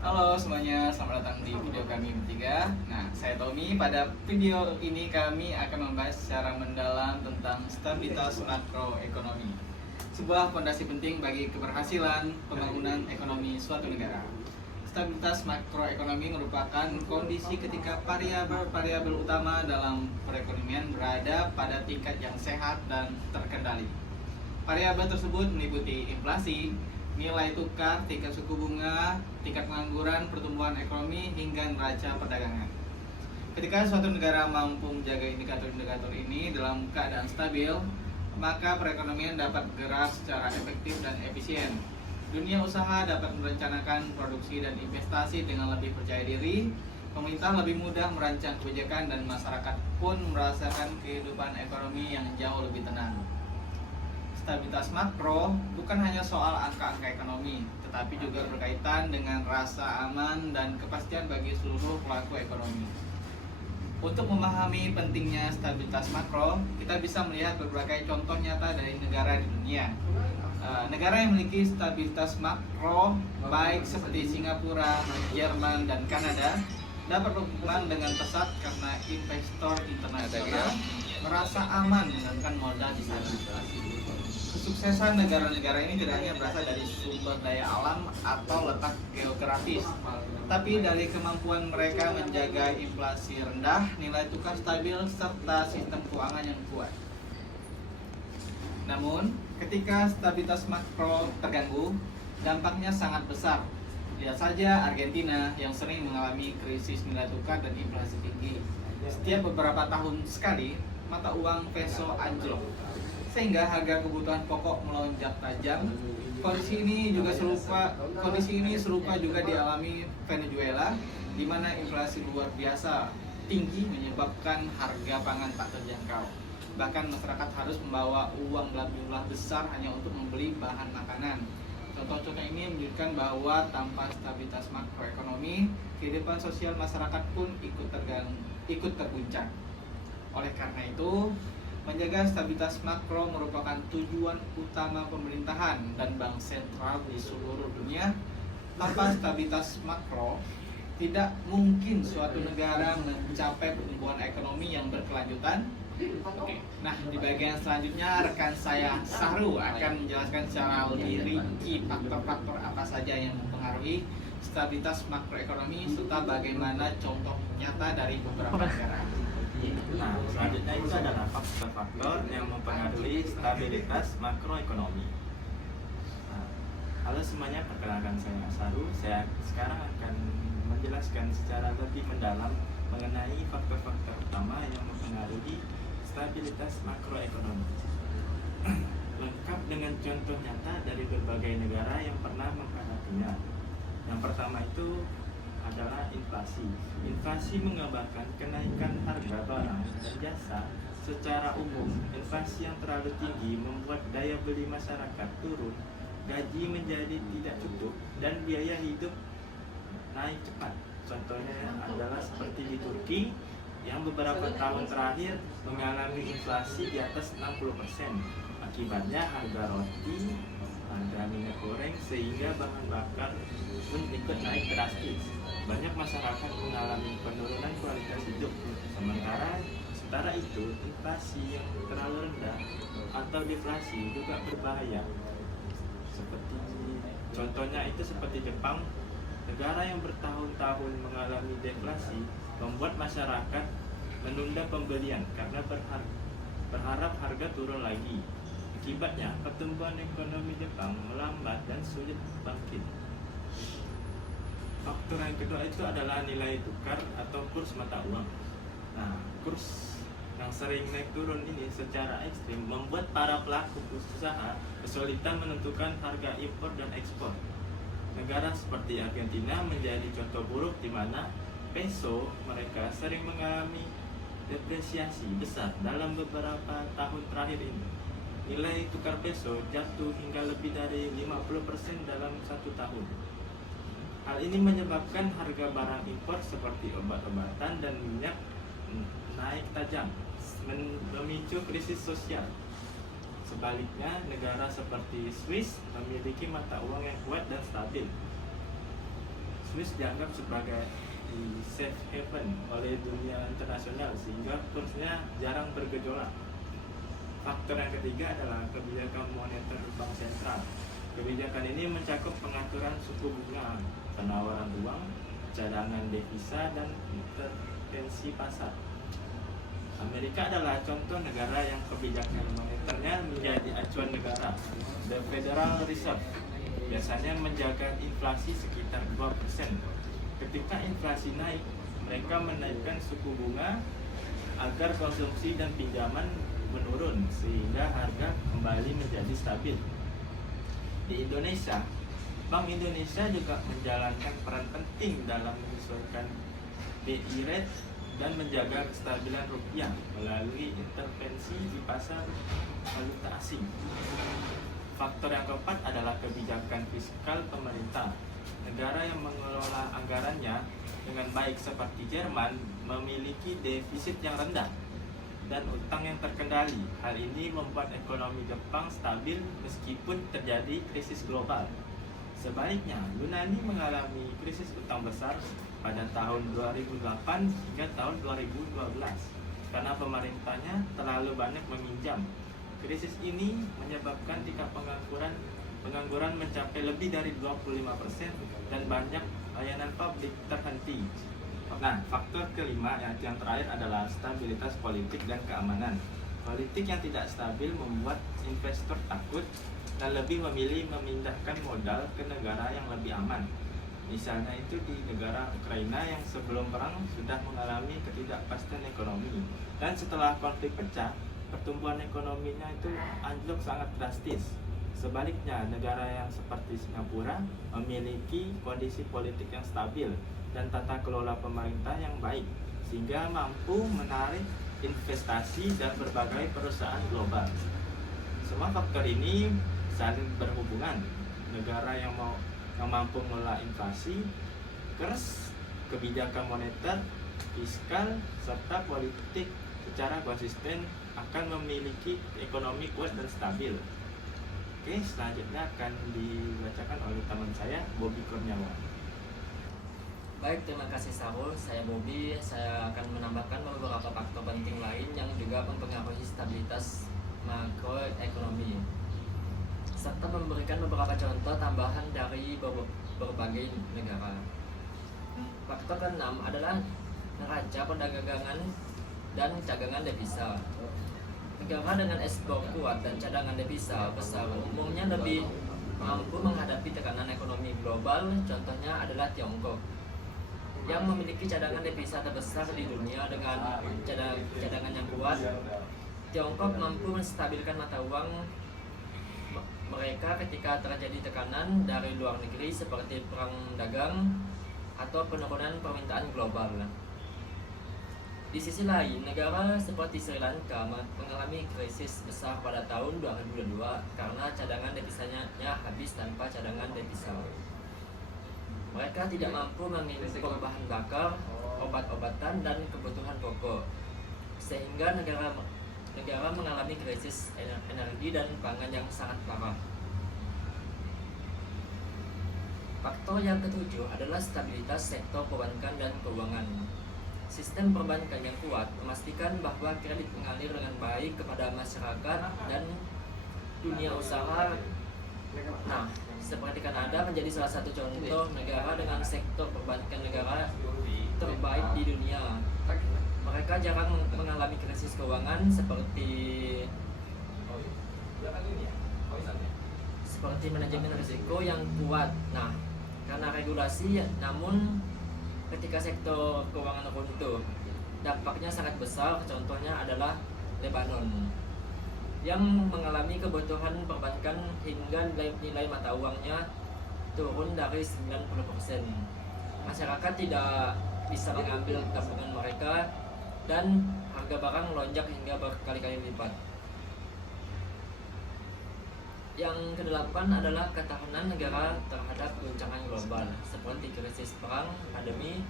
Halo semuanya, selamat datang di video kami bertiga. Nah, saya Tommy. Pada video ini kami akan membahas secara mendalam tentang stabilitas makroekonomi, sebuah fondasi penting bagi keberhasilan pembangunan ekonomi suatu negara. Stabilitas makroekonomi merupakan kondisi ketika variabel-variabel utama dalam perekonomian berada pada tingkat yang sehat dan terkendali. Variabel tersebut meliputi inflasi, nilai tukar, tingkat suku bunga, tingkat pengangguran, pertumbuhan ekonomi, hingga neraca perdagangan. Ketika suatu negara mampu menjaga indikator-indikator ini dalam keadaan stabil, maka perekonomian dapat bergerak secara efektif dan efisien. Dunia usaha dapat merencanakan produksi dan investasi dengan lebih percaya diri, pemerintah lebih mudah merancang kebijakan, dan masyarakat pun merasakan kehidupan ekonomi yang jauh lebih tenang. Stabilitas makro bukan hanya soal angka-angka ekonomi, tetapi juga berkaitan dengan rasa aman dan kepastian bagi seluruh pelaku ekonomi. Untuk memahami pentingnya stabilitas makro, kita bisa melihat berbagai contoh nyata dari negara di dunia. Negara yang memiliki stabilitas makro, baik seperti Singapura, Jerman, dan Kanada, dapat berkembang dengan pesat karena investor internasional merasa aman menanamkan modal di sana. Kesuksesan negara-negara ini tidak hanya berasal dari sumber daya alam atau letak geografis, tapi dari kemampuan mereka menjaga inflasi rendah, nilai tukar stabil, serta sistem keuangan yang kuat. Namun, ketika stabilitas makro terganggu, dampaknya sangat besar. Lihat saja Argentina yang sering mengalami krisis nilai tukar dan inflasi tinggi. Setiap beberapa tahun sekali, mata uang peso anjlok, sehingga harga kebutuhan pokok melonjak tajam. Kondisi ini serupa juga dialami Venezuela, di mana inflasi luar biasa tinggi menyebabkan harga pangan tak terjangkau. Bahkan masyarakat harus membawa uang dalam jumlah besar hanya untuk membeli bahan makanan. Contoh-contoh ini menunjukkan bahwa tanpa stabilitas makroekonomi, kehidupan sosial masyarakat pun ikut terguncang. Oleh karena itu, menjaga stabilitas makro merupakan tujuan utama pemerintahan dan bank sentral di seluruh dunia. Tanpa stabilitas makro, tidak mungkin suatu negara mencapai pertumbuhan ekonomi yang berkelanjutan. Oke, nah di bagian selanjutnya rekan saya Sahru akan menjelaskan secara lebih rinci faktor-faktor apa saja yang mempengaruhi stabilitas makroekonomi serta bagaimana contoh nyata dari beberapa negara. Nah, selanjutnya itu adalah faktor-faktor yang mempengaruhi stabilitas makroekonomi. Nah, halo semuanya, perkenalkan saya Saru. Saya sekarang akan menjelaskan secara lebih mendalam mengenai faktor-faktor utama yang mempengaruhi stabilitas makroekonomi. Lengkap dengan contoh nyata dari berbagai negara yang pernah menghadapinya. Yang pertama itu adalah inflasi. Inflasi menggambarkan kenaikan harga barang dan jasa secara umum. Inflasi yang terlalu tinggi membuat daya beli masyarakat turun, gaji menjadi tidak cukup, dan biaya hidup naik cepat. Contohnya adalah seperti di Turki yang beberapa tahun terakhir mengalami inflasi di atas 60%. Akibatnya harga roti, harga minyak goreng, sehingga bahan bakar pun ikut naik drastis. Banyak masyarakat mengalami penurunan kualitas hidup. Sementara itu, inflasi yang terlalu rendah atau deflasi juga berbahaya. Contohnya itu seperti Jepang, negara yang bertahun-tahun mengalami deflasi membuat masyarakat menunda pembelian karena berharap harga turun lagi. Akibatnya, pertumbuhan ekonomi Jepang melambat dan sulit bangkit. Faktor yang kedua itu adalah nilai tukar atau kurs mata uang. Nah, kurs yang sering naik turun ini secara ekstrim membuat para pelaku usaha kesulitan menentukan harga impor dan ekspor. Negara seperti Argentina menjadi contoh buruk di mana peso mereka sering mengalami depresiasi besar dalam beberapa tahun terakhir ini. Nilai tukar peso jatuh hingga lebih dari 50% dalam satu tahun. Hal ini menyebabkan harga barang impor seperti obat-obatan dan minyak naik tajam, memicu krisis sosial. Sebaliknya, negara seperti Swiss memiliki mata uang yang kuat dan stabil. Swiss dianggap sebagai di safe haven oleh dunia internasional sehingga kursnya jarang bergejolak. Faktor yang ketiga adalah kebijakan moneter bank sentral. Kebijakan ini mencakup pengaturan suku bunga, penawaran uang, cadangan devisa, dan intervensi pasar. Amerika adalah contoh negara yang kebijakan moneternya menjadi acuan negara. The Federal Reserve biasanya menjaga inflasi sekitar 2%. Ketika inflasi naik, mereka menaikkan suku bunga agar konsumsi dan pinjaman menurun sehingga harga kembali menjadi stabil. Di Indonesia, Bank Indonesia juga menjalankan peran penting dalam menyesuaikan BI rate dan menjaga kestabilan rupiah melalui intervensi di pasar valuta asing. Faktor yang keempat adalah kebijakan fiskal pemerintah. Negara yang mengelola anggarannya dengan baik seperti Jerman memiliki defisit yang rendah dan utang yang terkendali. Hal ini membuat ekonomi Jepang stabil meskipun terjadi krisis global. Sebaliknya, Yunani mengalami krisis utang besar pada tahun 2008 hingga tahun 2012 karena pemerintahnya terlalu banyak meminjam. Krisis ini menyebabkan tingkat pengangguran mencapai lebih dari 25% dan banyak layanan publik terhenti. Nah, faktor kelima yang terakhir adalah stabilitas politik dan keamanan. Politik yang tidak stabil membuat investor takut dan lebih memilih memindahkan modal ke negara yang lebih aman. Misalnya itu di negara Ukraina yang sebelum perang sudah mengalami ketidakpastian ekonomi. Dan setelah konflik pecah, pertumbuhan ekonominya itu anjlok sangat drastis. Sebaliknya, negara yang seperti Singapura memiliki kondisi politik yang stabil dan tata kelola pemerintah yang baik, sehingga mampu menarik investasi dan berbagai perusahaan global. Semua faktor ini saling berhubungan. Negara yang mampu mengelola inflasi, kurs, kebijakan moneter, fiskal, serta politik secara konsisten akan memiliki ekonomi kuat dan stabil. Oke, selanjutnya akan dibacakan oleh teman saya, Bobby Kurniawan. Baik, terima kasih Sarul. Saya Bobby. Saya akan menambahkan beberapa faktor penting lain yang juga mempengaruhi stabilitas makroekonomi, serta memberikan beberapa contoh tambahan dari berbagai negara. Faktor keenam adalah neraca perdagangan dan cadangan devisa. Negara dengan ekspor kuat dan cadangan devisa besar umumnya lebih mampu menghadapi tekanan ekonomi global. Contohnya adalah Tiongkok yang memiliki cadangan devisa terbesar di dunia. Dengan cadangan yang kuat, Tiongkok mampu menstabilkan mata uang mereka ketika terjadi tekanan dari luar negeri seperti perang dagang atau penurunan permintaan global. Di sisi lain, negara seperti Sri Lanka mengalami krisis besar pada tahun 2022 karena cadangan devisanya habis tanpa cadangan devisa. Mereka tidak mampu mengimpor bahan bakar, obat-obatan, dan kebutuhan pokok, sehingga negara mengalami krisis energi dan pangan yang sangat parah. Faktor yang ketujuh adalah stabilitas sektor perbankan dan keuangan. Sistem perbankan yang kuat memastikan bahwa kredit mengalir dengan baik kepada masyarakat dan dunia usaha. Nah, seperti Kanada menjadi salah satu contoh negara dengan sektor perbankan negara terbaik di dunia. Mereka jarang mengalami krisis keuangan seperti manajemen risiko yang kuat. Nah, karena regulasi, namun ketika sektor keuangan runtuh, dampaknya sangat besar. Contohnya adalah Lebanon yang mengalami kebutuhan perbankan hingga nilai mata uangnya turun dari 90%. Masyarakat tidak bisa mengambil tabungan mereka dan harga barang melonjak hingga berkali-kali lipat. Yang kedelapan adalah ketahanan negara terhadap goncangan global seperti krisis perang, pandemi,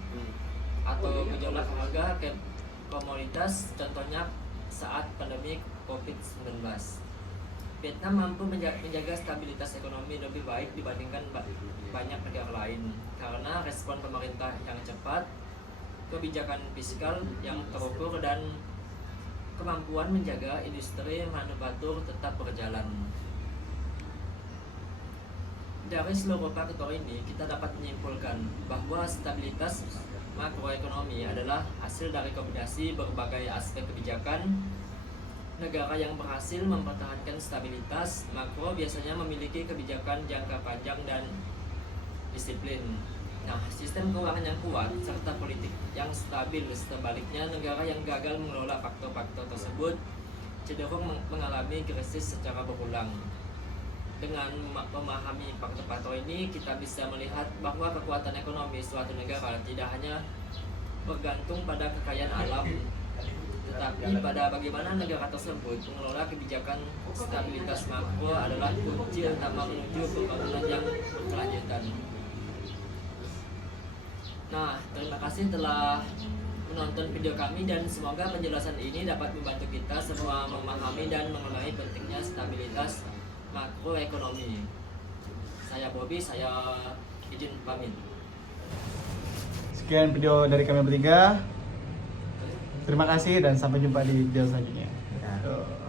atau gejolak harga komoditas, contohnya saat pandemi COVID-19. Vietnam mampu menjaga stabilitas ekonomi lebih baik dibandingkan banyak negara lain karena respon pemerintah yang cepat, kebijakan fiskal yang terukur, dan kemampuan menjaga industri manufaktur tetap berjalan. Dari seluruh faktor ini, kita dapat menyimpulkan bahwa stabilitas makroekonomi adalah hasil dari kombinasi berbagai aspek kebijakan. Negara yang berhasil mempertahankan stabilitas makro biasanya memiliki kebijakan jangka panjang dan disiplin. Nah, sistem keuangan yang kuat serta politik yang stabil. Sebaliknya, negara yang gagal mengelola faktor-faktor tersebut cenderung mengalami krisis secara berulang. Dengan memahami faktor-faktor ini, kita bisa melihat bahwa kekuatan ekonomi suatu negara tidak hanya bergantung pada kekayaan alam, tetapi pada bagaimana negara tersebut mengelola kebijakan. Stabilitas makro adalah kunci utama menuju pembangunan yang berkelanjutan. Nah, terima kasih telah menonton video kami dan semoga penjelasan ini dapat membantu kita semua memahami dan mengenai pentingnya stabilitas makroekonomi. Saya Bobby, saya izin pamit. Sekian video dari kami bertiga. Terima kasih dan sampai jumpa di video selanjutnya. Ya.